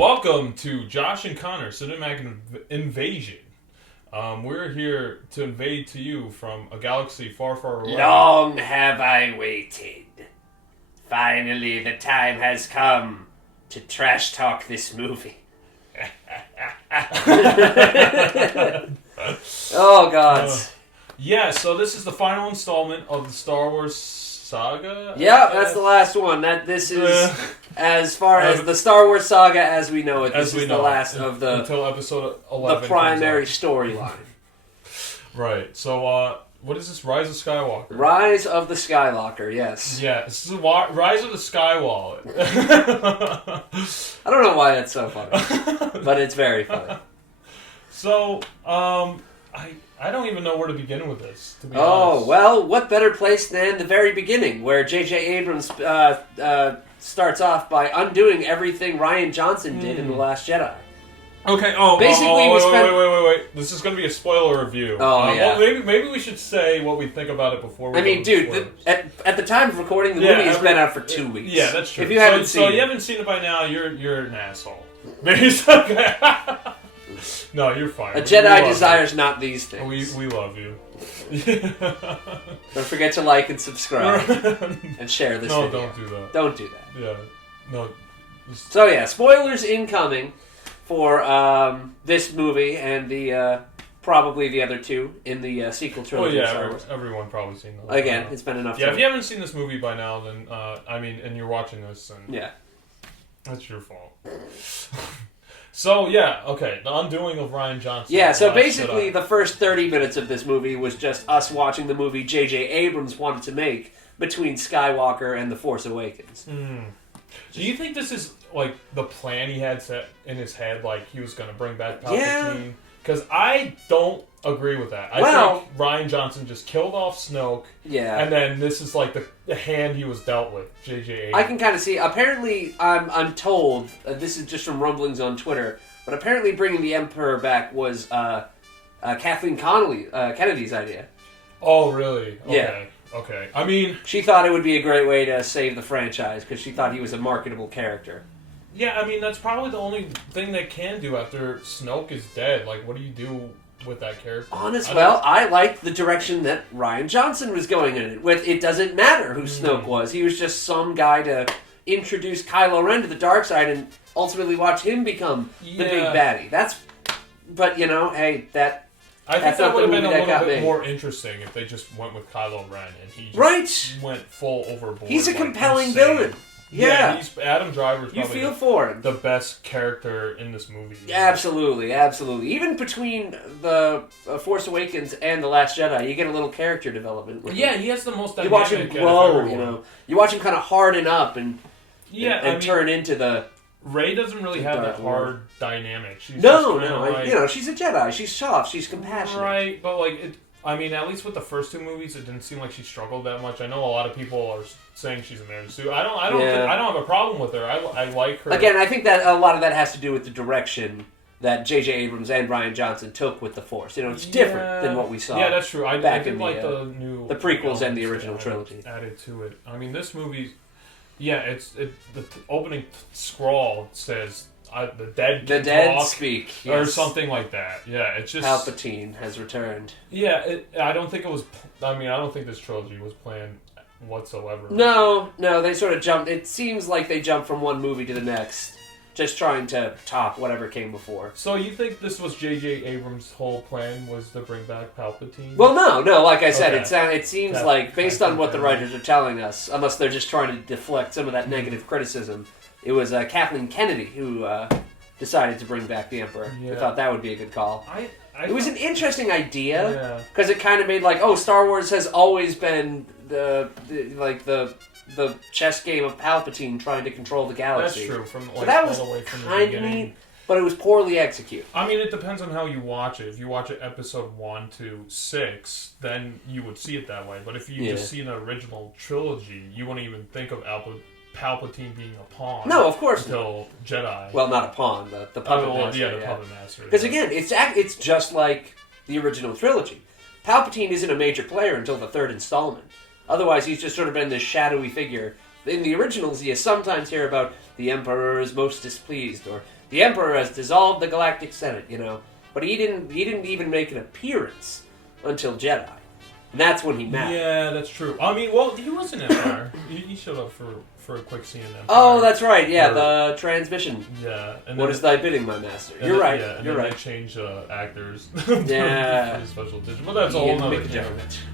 Welcome to Josh and Conor Cinematic Invasion. We're here to invade to you from a galaxy far, far away. Long have I waited. Finally, the time has come to trash talk this movie. Oh, God. Yeah, so this is the final installment of the Star Wars saga? Yeah, that's the last one. This is, as far as the Star Wars saga as we know it, this is the last of the... Until episode 11. The primary storyline. Right, so, what is this? Rise of Skywalker? Rise of the Skywalker, yes. Yeah, this is Rise of the Skywalker. I don't know why that's so funny, but it's very funny. So, I don't even know where to begin with this, to be honest. Oh, well, what better place than the very beginning, where J.J. Abrams starts off by undoing everything Rian Johnson did in The Last Jedi. Okay, wait. This is going to be a spoiler review. Oh, yeah. Well, maybe we should say what we think about it before we I mean, dude, at the time of recording, the movie has been out for 2 weeks. Yeah, that's true. If you haven't seen it. So you haven't seen it by now, you're an asshole. Okay. No, you're fine. A Jedi desires not these things. We love you. Don't forget to like and subscribe. And share this video. No, don't do that. Don't do that. Yeah. No. So yeah, spoilers incoming for this movie and the probably the other two in the sequel trilogy of Star Wars. Everyone probably seen those. Again, it's been enough time. Yeah, if you haven't seen this movie by now, then, and you're watching this, then... Yeah. That's your fault. So, yeah, okay, the undoing of Rian Johnson. Yeah, so basically the first 30 minutes of this movie was just us watching the movie J.J. Abrams wanted to make between Skywalker and The Force Awakens. Do you think this is, like, the plan he had set in his head, like, he was going to bring back Palpatine? Yeah. Because I don't agree with that. I think Rian Johnson just killed off Snoke, and then this is, like, the hand he was dealt with, J.J. Abrams. I can kind of see. Apparently, I'm told, this is just from rumblings on Twitter, but apparently bringing the Emperor back was Kathleen Kennedy's idea. Oh, really? Okay. Yeah. Okay. I mean... She thought it would be a great way to save the franchise, because she thought he was a marketable character. Yeah, I mean, that's probably the only thing they can do after Snoke is dead. Like, what do you do with that character? I liked the direction that Rian Johnson was going in it. With it doesn't matter who Snoke was. He was just some guy to introduce Kylo Ren to the dark side and ultimately watch him become the big baddie. But, you know, hey, I think that would have been a little bit more interesting if they just went with Kylo Ren and he just went full overboard. He's a compelling villain. Yeah, Adam Driver's you feel for him. The best character in this movie. Absolutely. Even between the Force Awakens and The Last Jedi, you get a little character development. With him. He has the most dynamic. You watch him grow, you know. You watch him kind of harden up and turn into the... Rey doesn't really have that hard dynamic. She's no. She's a Jedi. She's soft. She's compassionate. Right, but at least with the first two movies, it didn't seem like she struggled that much. I know a lot of people are saying she's a man suit. I don't have a problem with her. I like her. Again, I think that a lot of that has to do with the direction that J.J. Abrams and Rian Johnson took with the Force. You know, it's different than what we saw. Yeah, that's true. I did like the new prequels and the original trilogy added to it. I mean, this movie, the opening scroll says. The dead speak, or something like that. Yeah, it's just Palpatine has returned. Yeah, I don't think it was. I mean, I don't think this trilogy was planned whatsoever. No, they sort of jumped. It seems like they jumped from one movie to the next, just trying to top whatever came before. So you think this was J.J. Abrams' whole plan was to bring back Palpatine? Well, no. Like I said, it seems like based on what the writers are telling us, unless they're just trying to deflect some of that negative criticism. It was Kathleen Kennedy who decided to bring back the Emperor. Yeah. I thought that would be a good call. It was an interesting idea because it kind of made Star Wars has always been the chess game of Palpatine trying to control the galaxy. That's true. So that was kind of neat, but it was poorly executed. I mean, it depends on how you watch it. If you watch it episode 1 to 6, then you would see it that way. But if you just see the original trilogy, you wouldn't even think of Palpatine being a pawn. No, of course until Jedi. Well, not a pawn, the puppet master. Yeah, the puppet master. Because again, it's just like the original trilogy. Palpatine isn't a major player until the third installment. Otherwise, he's just sort of been this shadowy figure. In the originals, you sometimes hear about the Emperor is most displeased, or The Emperor has dissolved the Galactic Senate, but he didn't even make an appearance until Jedi. And that's when he mattered. Yeah, that's true. I mean, well, he was an Empire. He showed up for a quick scene in Empire. Oh, that's right. Yeah, the transmission. Yeah. And what is thy bidding, my master? You're right. Yeah, and you're right. They changed actors. Yeah. For the special edition. But that's a whole nother thing.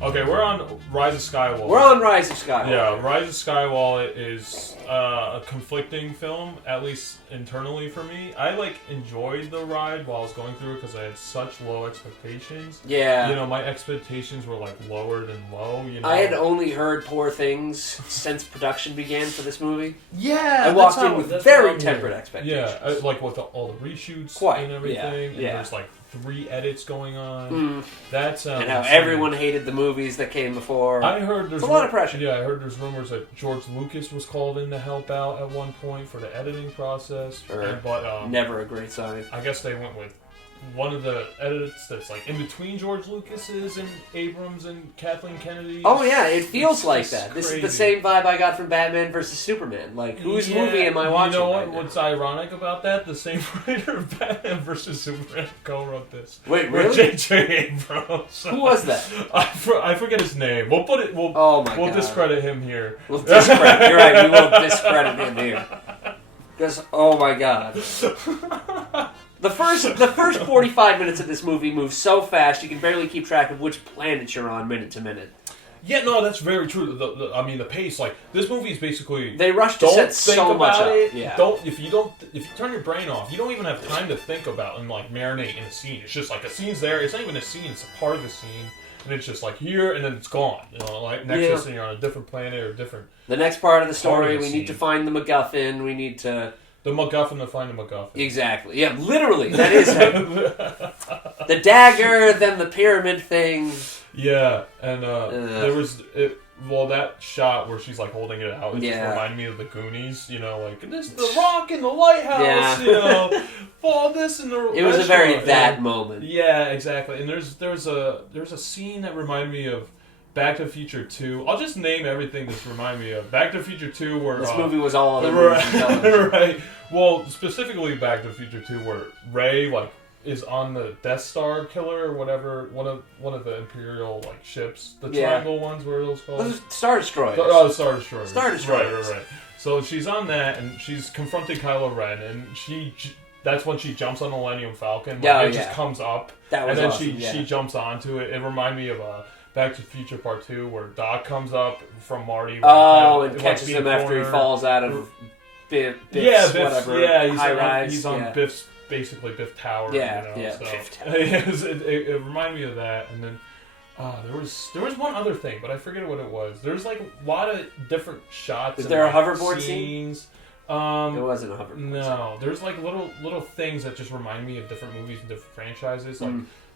Okay, we're on Rise of Skywalker. We're on Rise of Skywalker. Yeah, Rise of Skywalker is a conflicting film, at least internally for me. I enjoyed the ride while I was going through it because I had such low expectations. Yeah. My expectations were lower than low. I had only heard poor things since production began for this movie. Yeah, I walked in with very tempered expectations. Yeah, with all the reshoots and everything. Yeah. And there's 3 edits going on. That sounds. And how insane. everyone hated the movies that came before. I heard there's a lot of pressure. Yeah, I heard there's rumors that George Lucas was called in to help out at one point for the editing process. Sure. But never a great sign. I guess they went with one of the edits that's in between George Lucas's and Abrams and Kathleen Kennedy. Oh yeah, it feels like that. This is the same vibe I got from Batman vs Superman. Whose movie am I watching? You know right what's ironic about that? The same writer of Batman vs Superman co-wrote this. Wait, really? J.J. Abrams. Who was that? I forget his name. We'll discredit him here. We'll discredit. You're right. We will discredit him here. Because oh my god. The first 45 minutes of this movie move so fast you can barely keep track of which planet you're on minute to minute. Yeah, no, that's very true. The pace, this movie is basically they rush to set so much up. Yeah. If you turn your brain off, you don't even have time to think about and marinate in a scene. It's just a scene's there. It's not even a scene. It's a part of the scene, and it's just here and then it's gone. Next thing you're on a different planet or different. The next part of the story, we need to find the MacGuffin. We need to. The MacGuffin to find the MacGuffin. Exactly. Yeah, literally. That is the dagger, then the pyramid thing. Yeah, and there was that shot where she's holding it out. It just reminded me of the Goonies. This the rock in the lighthouse. Yeah. All this in the. It was a very that moment. Yeah, exactly. And there's a scene that reminded me of Back to the Future 2. I'll just name everything this reminded me of. Back to the Future 2 where... This movie was all other movies. Right. Well, specifically Back to the Future 2 where Rey, is on the Death Star killer or whatever, one of the Imperial, ships. The triangle ones, what are those called? Those Star Destroyers. Oh, Star Destroyers. Star Destroyers. Right. So she's on that, and she's confronting Kylo Ren, and that's when she jumps on the Millennium Falcon. It just comes up. That was and then awesome, she jumps onto it. It reminded me of Back to the Future Part 2, where Doc comes up from Marty. And catches him after he falls out of Biff's whatever. Yeah, he's on Biff's Tower. Biff Tower. It reminded me of that, and then there was one other thing, but I forget what it was. There's a lot of different shots. Was there a hoverboard scenes? It wasn't a hoverboard. No, there's little things that just remind me of different movies and different franchises,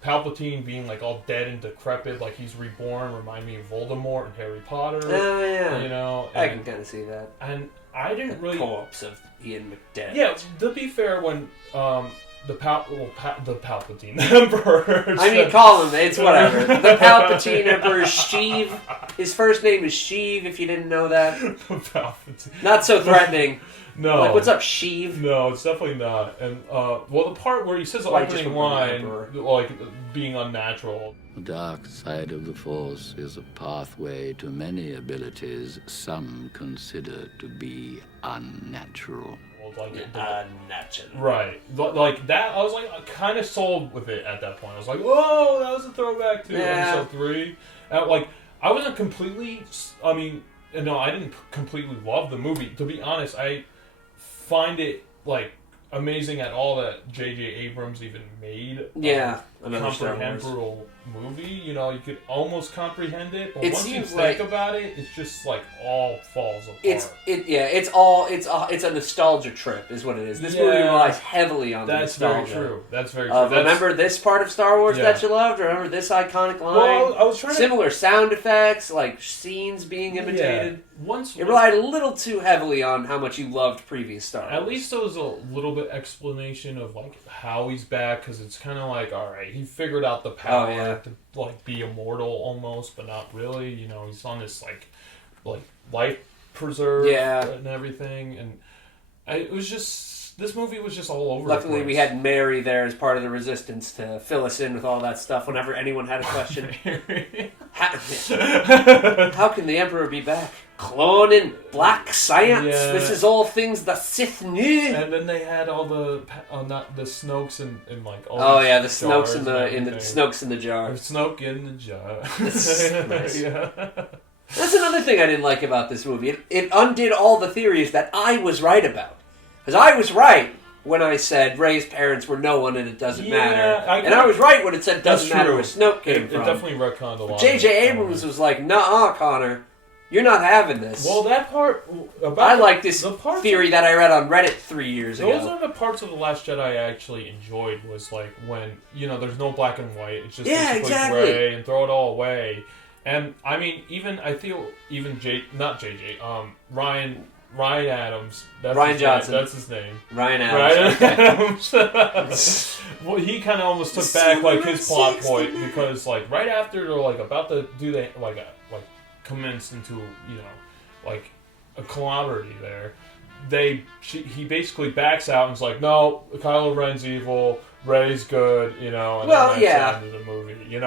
Palpatine being all dead and decrepit, he's reborn, remind me of Voldemort and Harry Potter. Oh yeah, I can kind of see that. And I didn't really corpse of Ian McDead. Yeah, to be fair, when the Palpatine Emperor. I mean, call him. It's whatever. The Palpatine Emperor Sheev. His first name is Sheev. If you didn't know that. The Palpatine. Not so threatening. No. What's up, Sheev? No, it's definitely not. And the part where he says the opening line, being unnatural. The dark side of the Force is a pathway to many abilities some consider to be unnatural. Unnatural. Right. That, I was kind of sold with it at that point. I was whoa, that was a throwback to episode 3. And, I wasn't completely, I didn't completely love the movie. To be honest, I find it, amazing at all that J.J. Abrams even made a comprehensible movie. You could almost comprehend it, but once you think about it, it's just all falls apart. It's a nostalgia trip, is what it is. This movie relies heavily on the nostalgia. That's very true. Remember this part of Star Wars that you loved? Remember this iconic line? Well, I was trying similar sound effects, scenes being imitated. It relied a little too heavily on how much you loved previous Star Wars. At least there was a little bit explanation of how he's back, because it's kind of all right, he figured out the power to be immortal almost, but not really. He's on this life preserve and everything, and it was just this movie was just all over. Luckily, we had Mary there as part of the resistance to fill us in with all that stuff whenever anyone had a question. How can the Emperor be back? Cloning, black science. Yeah. This is all things the Sith knew. And then they had all the not the Snokes and like all. Oh these yeah, the Snokes jars in the Snokes in the jar. Snoke in the jar. Nice. Yeah. That's another thing I didn't like about this movie. It undid all the theories that I was right about. Because I was right when I said Rey's parents were no one and it doesn't matter. And I was right when it said it doesn't matter where Snoke came from. It definitely retconned a lot. J.J. Abrams was like, "Nuh-uh, Connor. You're not having this." Well, that part... I like this theory that I read on Reddit 3 years ago. Those are the parts of The Last Jedi I actually enjoyed, was like when, there's no black and white. It's just exactly. gray and throw it all away. And, I mean, Ryan Adams. Ryan Johnson. That's his name. Ryan Adams. Well, he kind of almost took back, like, his plot point, because, like, right after they're, like, about to do that, like, commence into, like, a collaborative there, he basically backs out and is like, no, Kylo Ren's evil, Rey's good, and that's the end of the movie. It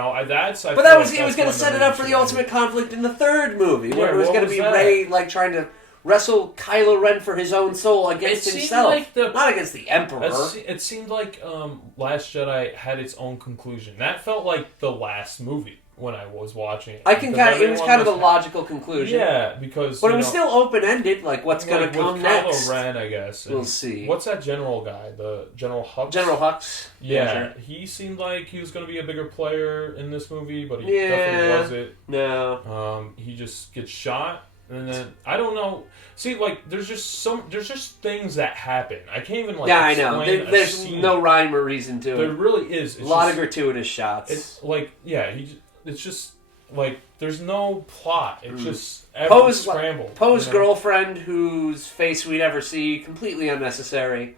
was going to set it up for the ultimate conflict in the third movie, where it was going to be Rey, like, trying to wrestle Kylo Ren for his own soul against himself, not against the Emperor. It seemed like Last Jedi had its own conclusion. That felt like the last movie when I was watching it. It was kind of the logical conclusion. Yeah, because... But it was still open-ended, like what's going to come next. Kylo Ren, I guess. We'll see. What's that general guy? The General Hux? General Hux. Yeah, he seemed like he was going to be a bigger player in this movie, but he definitely wasn't. No. He just gets shot, and then, I don't know... See, like, there's just things that happen. I can't even, like, I know. There's no rhyme or reason to it. There really is. It's a lot of gratuitous shots. It's like, it's just, like, there's no plot. It's just everything's scrambled. Poe's girlfriend, whose face we never see, completely unnecessary.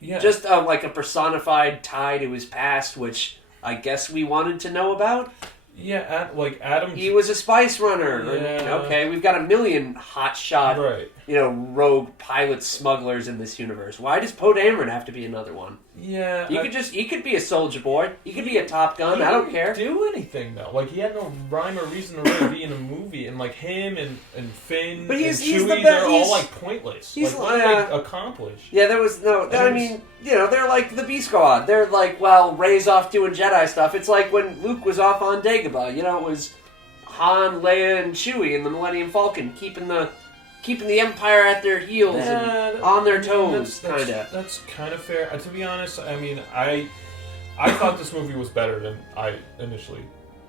Yeah. Just, like, a personified tie to his past, which I guess we wanted to know about. Yeah, like Adam... He was a spice runner. Yeah. Okay, we've got a million hotshot, rogue pilot smugglers in this universe. Why does Poe Dameron have to be another one? Yeah. He could be a soldier boy. He could be a Top Gun. I don't care. He didn't do anything, though. Like, he had no rhyme or reason to really be in a movie. And, like, him and Finn and Chewie, they're all, like, pointless. What did they accomplish? Yeah, there was no... I mean, they're like the B Squad. They're like, Rey's off doing Jedi stuff. It's like when Luke was off on Dagobah. It was Han, Leia, and Chewie in the Millennium Falcon keeping the Empire at their heels and on their toes, kind of. That's kind of fair. To be honest, I mean, I thought this movie was better than I initially,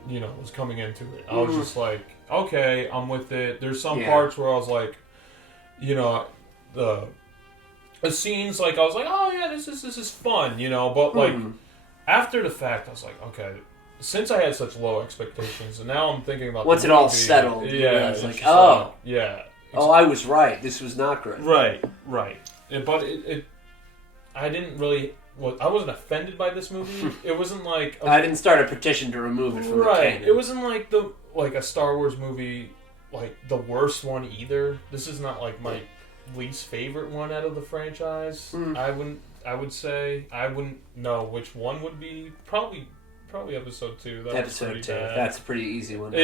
was coming into it. I was just like, okay, I'm with it. There's some parts where I was like, the scenes, like, I was like, oh yeah, this is fun, but like, after the fact, I was like, okay, since I had such low expectations, and now I'm thinking about once it all settled, it's like, oh, yeah. Oh, I was right. This was not great. Right. But I didn't really... I wasn't offended by this movie. It wasn't like... I didn't start a petition to remove it from the canon. It wasn't like a Star Wars movie, like the worst one either. This is not like my least favorite one out of the franchise. I would say. I wouldn't know which one would be. Probably episode 2. Episode 2. Bad. That's a pretty easy one. Yeah.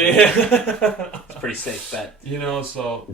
It's a pretty safe bet. So...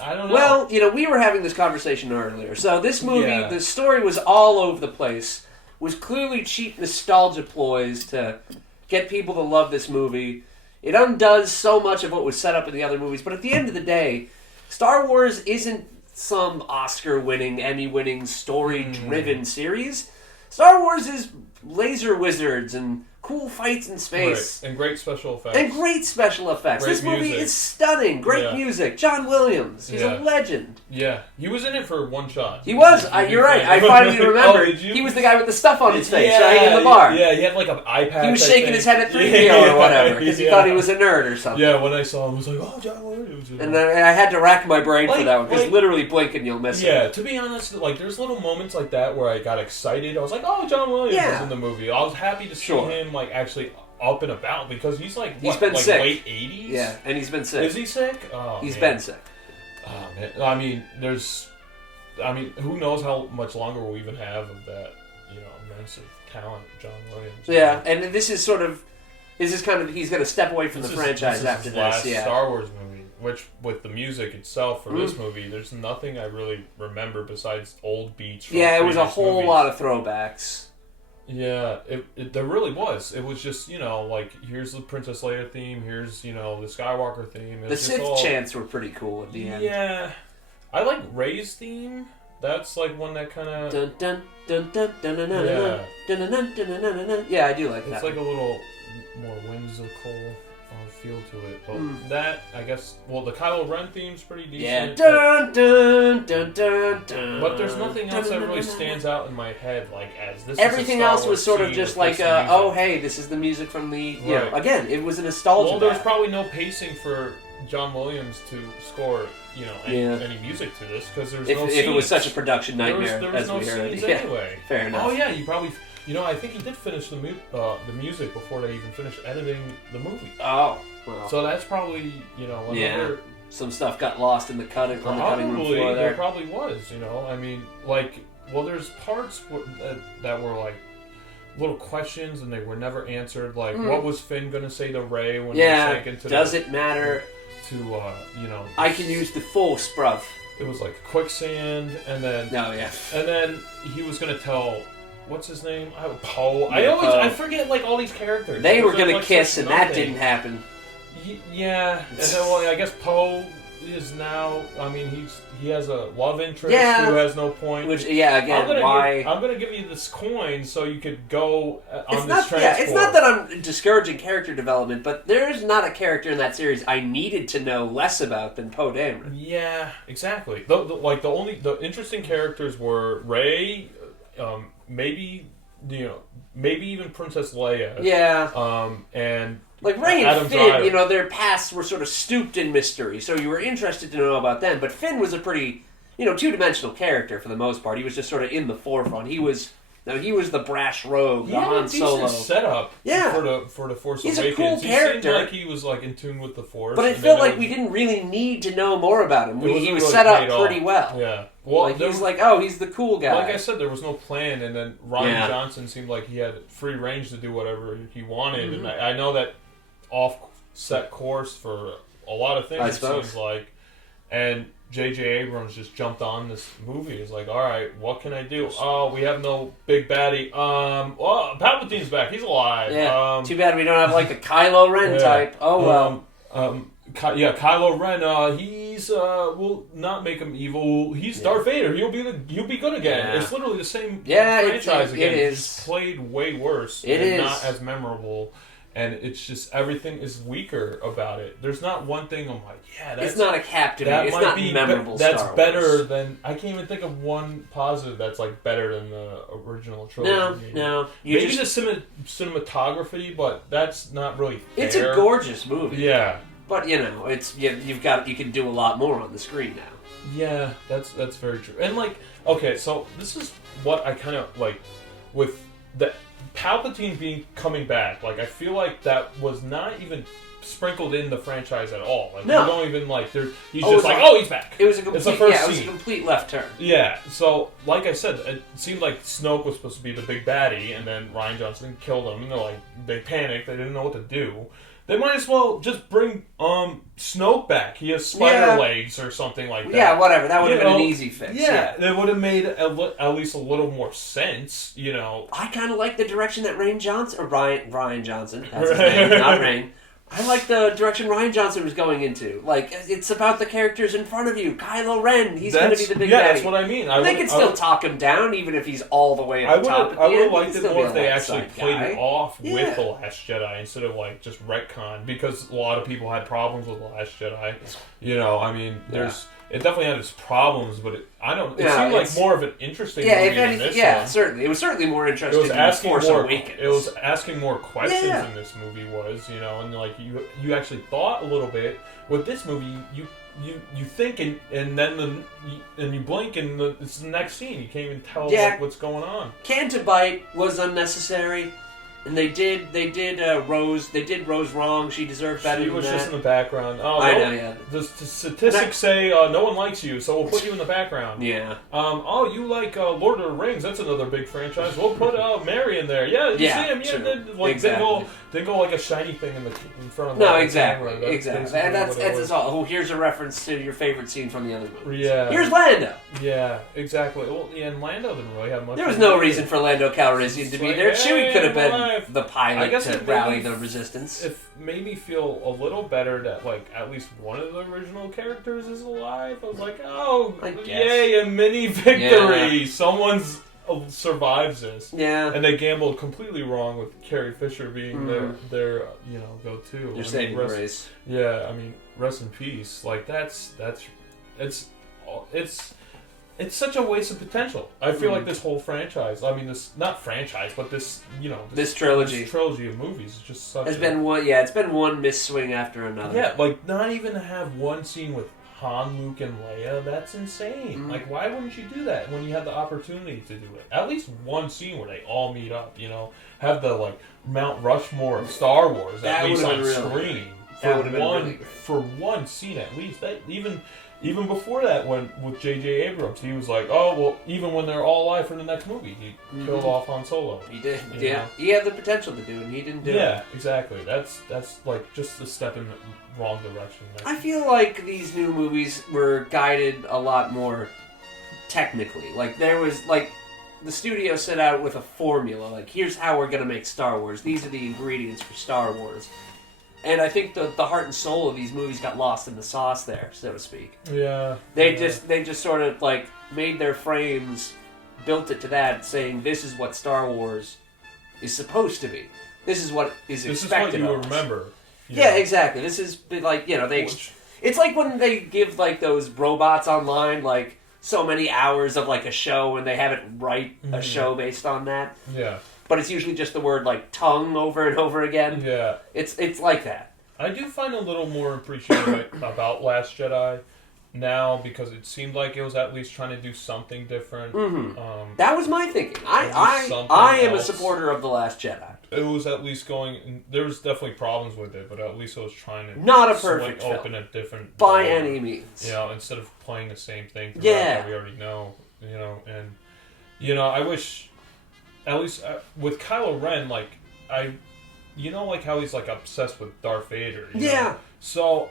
I don't know. Well, we were having this conversation earlier. So this movie, the story was all over the place. Was clearly cheap nostalgia ploys to get people to love this movie. It undoes so much of what was set up in the other movies. But at the end of the day, Star Wars isn't some Oscar-winning, Emmy-winning, story-driven series. Star Wars is laser wizards and cool fights in space. Right. And great special effects. This movie is stunning. Great music. John Williams. He's a legend. Yeah. He was in it for one shot. He was. You're right. I finally remembered. He was the guy with the stuff on his face, right, in the bar. Yeah, he had like an eye patch. He was shaking his head at 3PO or whatever because he thought he was a nerd or something. Yeah, when I saw him, I was like, oh, John Williams. And I had to rack my brain for that one because literally blink and you'll miss it. Yeah, to be honest, like there's little moments like that where I got excited. I was like, oh, John Williams is in the movie. I was happy to see him like actually up and about because he's like he's been sick. Late 80s. Yeah, and he's been sick. Is he sick? Oh, he's been sick. Oh man, I mean, there's I mean, who knows how much longer we'll even have of that, immense talent, John Williams. Yeah, and this is kind of he's going to step away from the franchise after this. Last Star Wars movie, which with the music itself for this movie, there's nothing I really remember besides old beats. From it was a whole movies. lot of throwbacks. Yeah, there really was. It was just, like, here's the Princess Leia theme, here's, the Skywalker theme. The Sith chants were pretty cool at the end. Yeah. I like Rey's theme. That's, like, one that kind of... Dun dun dun dun dun dun dun dun dun dun dun dun dun. Yeah, I do like that. It's like a little more whimsical feel to it. But that, I guess... Well, the Kylo Ren theme's pretty decent. Yeah. Dun dun dun dun dun. But there's nothing else that really stands out in my head, like, as this everything is a Star else was Wars sort of scene just with like, this hey, this is the music from the... Right. Again, it was a nostalgia. Well, there's probably no pacing for John Williams to score, any music to this, because there's no scenes. If it was such a production nightmare, there was as no we heard. scenes anyway. Fair enough. Oh, yeah, you probably... I think he did finish the music before they even finished editing the movie. Oh, well. So that's probably, some stuff got lost in the cutting room floor there probably was, I mean, like, well, there's parts that were, like, little questions and they were never answered. Like, what was Finn going to say to Rey when he sank into does it matter? I can use the Force, bruv. It was like quicksand, and then... No, yeah. And then he was going to tell... What's his name? Poe. Yeah, I forget, like, all these characters. They were going to kiss, and that didn't happen. Yeah. And then, well, I guess Poe is now... I mean, he has a love interest who has no point. Which, again, why... I'm going to give you this coin so you could go on this transport. Yeah, it's not that I'm discouraging character development, but there's not a character in that series I needed to know less about than Poe Dameron. Yeah, exactly. The interesting characters were Rey... maybe even Princess Leia. Yeah. And like Rey and Finn, their pasts were sort of stooped in mystery, so you were interested to know about them. But Finn was a pretty, two-dimensional character for the most part. He was just sort of in the forefront. He was the brash rogue, the Han Solo setup. For the Force He's Awakens. He's a cool character. He seemed like he was like in tune with the Force. But it felt like we didn't really need to know more about him. He was set up pretty well. Yeah. Well, he was like, he's the cool guy. Like I said, there was no plan, and then Rian Johnson seemed like he had free range to do whatever he wanted, and I know that off-set course for a lot of things, it seems like, and J.J. Abrams just jumped on this movie. He's like, all right, what can I do? Oh, we have no big baddie. Well, Palpatine's back. He's alive. Yeah. Too bad we don't have, like, a Kylo Ren type. Oh, well. Kylo Ren. He's we'll not make him evil. He's Darth Vader. He'll be good again. Yeah. It's literally the same franchise again. It is. It's just played way worse. Not as memorable. And it's just everything is weaker about it. There's not one thing I'm like, it's not a captivating. It's not memorable. That's Star Wars. better than I can't even think of one positive that's like better than the original trilogy. No. Maybe the cinematography, but that's not really fair. It's a gorgeous movie. Yeah. But it's you can do a lot more on the screen now. Yeah, that's very true. And like, okay, so this is what I kind of like with the Palpatine coming back. Like, I feel like that was not even sprinkled in the franchise at all. Like, no. We don't even like. He's just like, oh, he's back. It was a complete. It's the first it was a complete left turn. Yeah. So, like I said, it seemed like Snoke was supposed to be the big baddie, and then Rian Johnson killed him. And they panicked. They didn't know what to do. They might as well just bring Snoke back. He has spider legs or something like that. Yeah, whatever. That would have been an easy fix. Yeah, it would have made at least a little more sense, I kind of like the direction that Rian Johnson, that's his name, not Rain. I like the direction Rian Johnson was going into. Like, it's about the characters in front of you. Kylo Ren, he's going to be the big baddie. Yeah, that's what I mean. They can still talk him down, even if he's all the way at the top. I would have liked it more if they actually played it off with The Last Jedi instead of, like, just retcon. Because a lot of people had problems with The Last Jedi. I mean, it definitely had its problems, but it seemed like more of an interesting movie than this one. Certainly. It was certainly more interesting than Force Awakens. It was asking more questions than this movie was, and like you actually thought a little bit. With this movie, you think and then you blink and it's the next scene. You can't even tell what's going on. Cantabite was unnecessary. And they did Rose wrong. She deserved better than that. She was just in the background. Oh, I know, yeah. The statistics say no one likes you, so we'll put you in the background. Yeah. Oh, you like Lord of the Rings? That's another big franchise. We'll put Mary in there. Yeah, you see him? Yeah, exactly. They go like a shiny thing in front of. No, exactly. And that's all. Oh, here's a reference to your favorite scene from the other movie. Yeah. Here's Lando. Yeah, exactly. Well, yeah, and Lando didn't really have much. There was no reason for Lando Calrissian to be there. Chewie could have been the pilot to rally the resistance. It made me feel a little better that at least one of the original characters is alive. I was like, oh, yay, a mini victory! Yeah. Someone's survives this. Yeah. And they gambled completely wrong with Carrie Fisher being their go-to. Their saving grace. Yeah, I mean, rest in peace. It's such a waste of potential. I feel like this whole franchise, I mean, this, not franchise, but this trilogy. This trilogy of movies is just such it's been one misswing after another. Yeah, not even to have one scene with Han, Luke, and Leia, that's insane. Why wouldn't you do that when you had the opportunity to do it? At least one scene where they all meet up, have the, Mount Rushmore of Star Wars at least on screen. For one scene at least. That even before that, with J.J. Abrams, he was like, oh, well, even when they're all alive for the next movie, he killed off Han Solo. He did, yeah. He had the potential to do it, and he didn't do it. Yeah, exactly. That's just a step in the wrong direction. I feel like these new movies were guided a lot more technically. There was, the studio set out with a formula, here's how we're going to make Star Wars. These are the ingredients for Star Wars. And I think the heart and soul of these movies got lost in the sauce there, so to speak. Yeah. They just sort of made their frames, built it to that, saying this is what Star Wars is supposed to be. This is what is expected. This is what you remember. Yeah, exactly. This is it's like when they give those robots online so many hours of a show and they have it write a show based on that. Yeah. But it's usually just the word tongue over and over again. Yeah. It's like that. I do find a little more appreciative about Last Jedi now because it seemed like it was at least trying to do something different. That was my thinking. I am a supporter of The Last Jedi. It was at least going. There was definitely problems with it, but at least it was trying to not a perfect open a different by any means. Instead of playing the same thing that we already know. And I wish. At least with Kylo Ren, how he's obsessed with Darth Vader. You know? So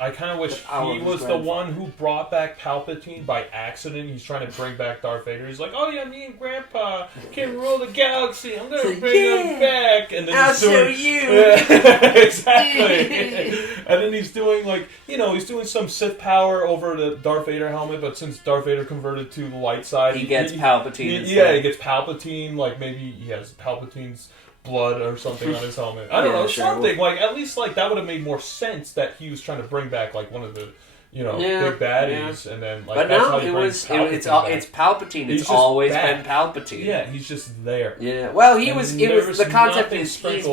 I kind of wish he was the one who brought back Palpatine by accident. He's trying to bring back Darth Vader. He's like, oh yeah, me and Grandpa can rule the galaxy. I'm going to bring him back. And then I'll show you. Yeah, exactly. And then he's doing he's doing some Sith power over the Darth Vader helmet. But since Darth Vader converted to the light side, he gets Palpatine. He gets Palpatine. Maybe he has Palpatine's blood or something on his helmet. I don't know, something. At least that would have made more sense that he was trying to bring back one of the big baddies, and then but that's no, how you it's Palpatine. It's always been Palpatine. Yeah, he's just there. Yeah. Well, the concept is he's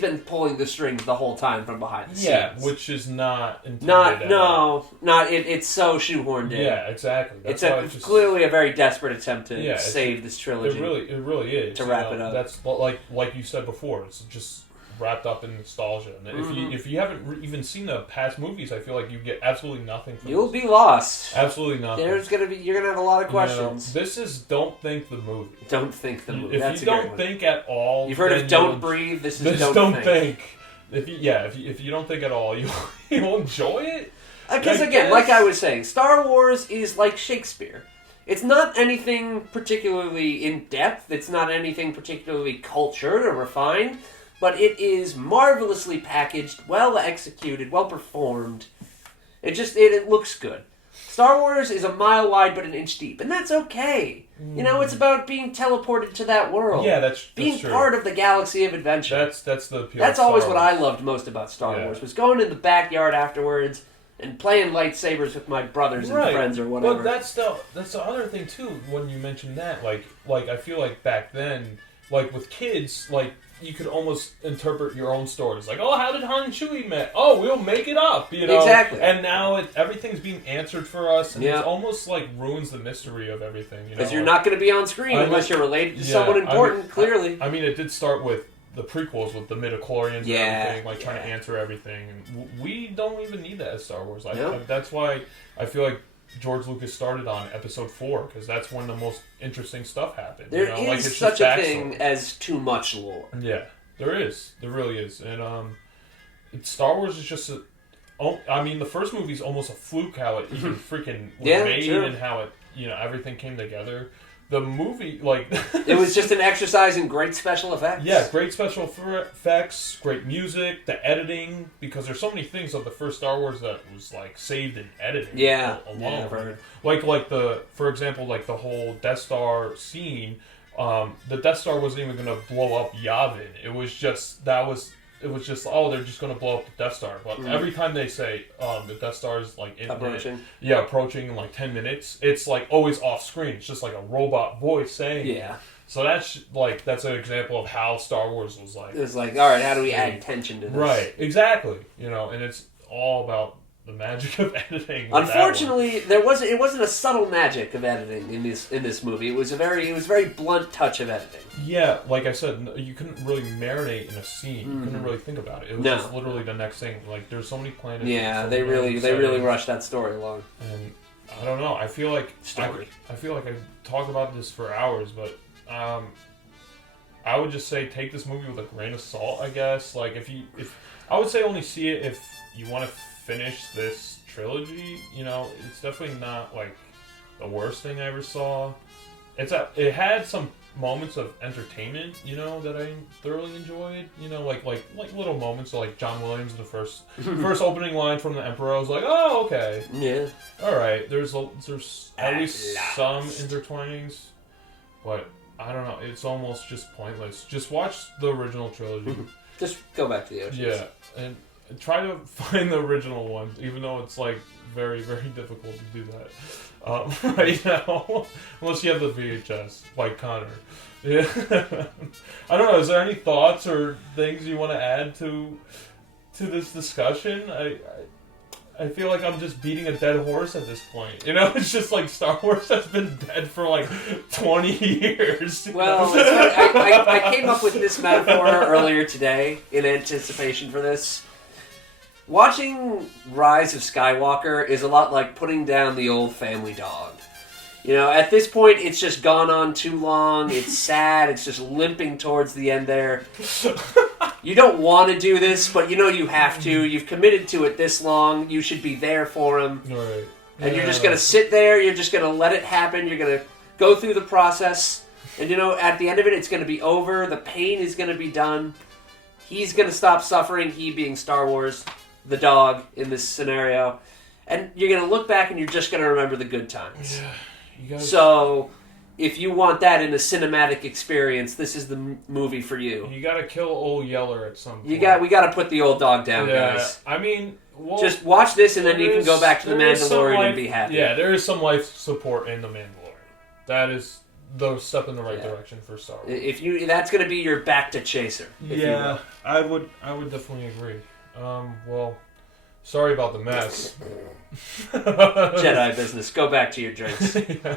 been pulling the strings the whole time from behind the scenes. Yeah, which is not it's so shoehorned in. Yeah, exactly. It's clearly a very desperate attempt to save this trilogy. It really is to wrap it up. That's like you said before. It's just wrapped up in nostalgia. And if you haven't even seen the past movies, I feel like you get absolutely nothing from You'll be lost. Absolutely nothing. You're gonna have a lot of questions. This is Don't Think the movie. Don't think the movie. If you don't think at all, you've heard of Don't Breathe. This is Don't Think. If you don't think at all, you'll enjoy it. Because again, like I was saying, Star Wars is like Shakespeare. It's not anything particularly in depth. It's not anything particularly cultured or refined. But it is marvelously packaged, well executed, well performed. It looks good. Star Wars is a mile wide but an inch deep, and that's okay. It's about being teleported to that world. Yeah, that's being true. Part of the galaxy of adventure. That's the appeal. That's always what I loved most about Star Wars, was going in the backyard afterwards and playing lightsabers with my brothers and friends or whatever. Well, that's the other thing too. When you mentioned that, I feel like back then, like with kids, like you could almost interpret your own stories. Like, oh, how did Han and Chewie met? Oh, we'll make it up, you know. Exactly. And now everything's being answered for us, and it almost like ruins the mystery of everything. You know, because you're not going to be on screen unless you're related to someone important. Clearly, I mean, it did start with the prequels with the midichlorians and everything, like trying to answer everything, and we don't even need that as Star Wars. That's why I feel like George Lucas started on Episode 4, because that's when the most interesting stuff happened. There is such a thing as too much lore. Yeah, there is. There really is. And Star Wars is just I mean, the first movie's almost a fluke how it even freaking was made and how it, everything came together. The movie, like... it was just an exercise in great special effects. Yeah, great special effects, great music, the editing, because there's so many things of the first Star Wars that was, like, saved in editing. Yeah. Alone. For example, like, the whole Death Star scene, the Death Star wasn't even going to blow up Yavin. It was just, oh, they're just going to blow up the Death Star. But every time they say the Death Star is like approaching in like 10 minutes, it's like always off screen. It's just like a robot voice saying it. So that's an example of how Star Wars was like. It was like, all right, how do we add tension to this? Right, exactly. And it's all about the magic of editing. Unfortunately, it wasn't a subtle magic of editing in this movie. It was a very blunt touch of editing. Yeah, like I said, you couldn't really marinate in a scene. You couldn't really think about it. It was just literally the next thing. Like, there's so many planets. Yeah, they really rushed that story along. And I don't know. I feel like I feel like I talk about this for hours, but I would just say take this movie with a grain of salt. I guess. Like if I would say only see it if you want to finish this trilogy. It's definitely not like the worst thing I ever saw. It had some moments of entertainment, that I thoroughly enjoyed. Like little moments, like John Williams, the first opening line from the Emperor. I was like, oh, okay, yeah, all right. There's at least some intertwinings, but I don't know. It's almost just pointless. Just watch the original trilogy. Just go back to the oceans. Yeah, and try to find the original ones, even though it's like very, very difficult to do that right now, unless you have the VHS, like Conor. Yeah, I don't know. Is there any thoughts or things you want to add to this discussion? I feel like I'm just beating a dead horse at this point. It's just like Star Wars has been dead for like 20 years. Well, I came up with this metaphor earlier today in anticipation for this. Watching Rise of Skywalker is a lot like putting down the old family dog. At this point, it's just gone on too long. It's sad. It's just limping towards the end there. You don't want to do this, but you have to. You've committed to it this long. You should be there for him. Right. And you're just going to sit there. You're just going to let it happen. You're going to go through the process. And, at the end of it, it's going to be over. The pain is going to be done. He's going to stop suffering, he being Star Wars, the dog in this scenario. And you're going to look back and you're just going to remember the good times. Yeah. So, if you want that in a cinematic experience, this is the movie for you. You got to kill old Yeller at some point. We got to put the old dog down, guys. I mean, just watch this and then you can go back to The Mandalorian and be happy. Yeah, there is some life support in The Mandalorian. That is the step in the right direction for Star Wars. That's going to be your back to chaser. Yeah, I would definitely agree. Well, sorry about the mess. Jedi business. Go back to your drinks. Yeah.